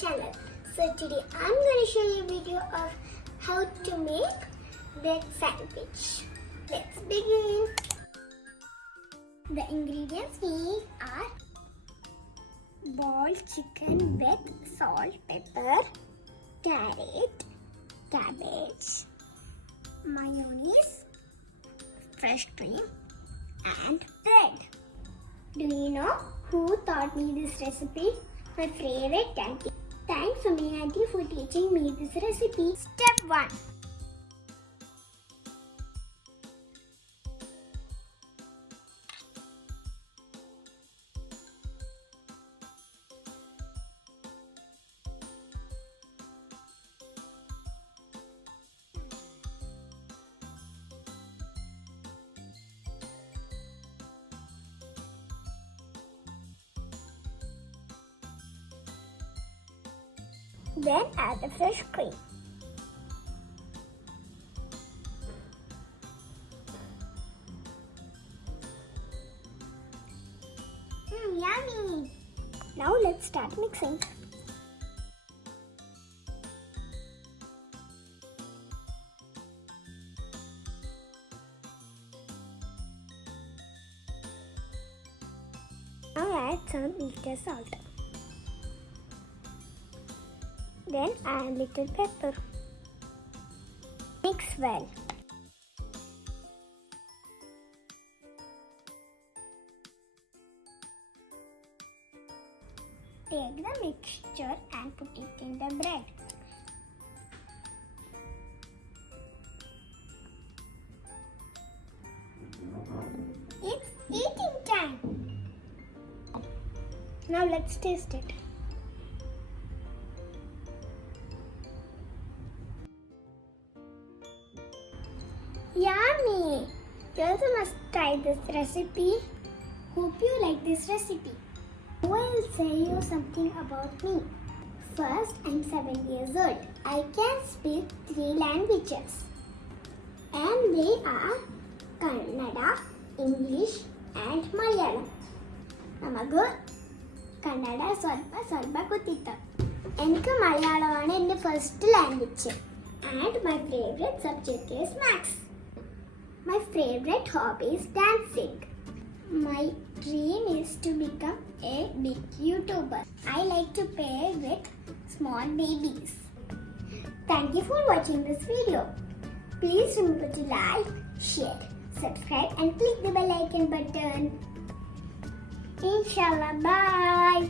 channel. So today I'm going to show you a video of how to make bread sandwich. Let's begin. The ingredients we need are boiled chicken with salt, pepper, carrot, cabbage, mayonnaise, fresh cream and bread. Do you know who taught me this recipe? My favorite auntie. Thanks to my auntie for teaching me this recipe. Step 1. Then add the fresh cream. Yummy! Now let's start mixing. Now add some extra salt. Then add little pepper. Mix well. Take the mixture and put it in the bread. It's eating time. Now let's taste it. Yummy! You also must try this recipe. Hope you like this recipe. I will say you something about me. First, I'm 7 years old. I can speak 3 languages. And they are Kannada, English and Malayalam. നമുക്ക് കന്നഡ സ്വൽപ്പ കുത്തിത്ത എനിക്ക് മലയാളമാണ് എൻ്റെ first language and my favorite subject is maths. My favorite hobby is dancing. My dream is to become a big YouTuber. I like to play with small babies. Thank you for watching this video. Please remember to like, share, subscribe and click the bell icon button. Inshallah, bye.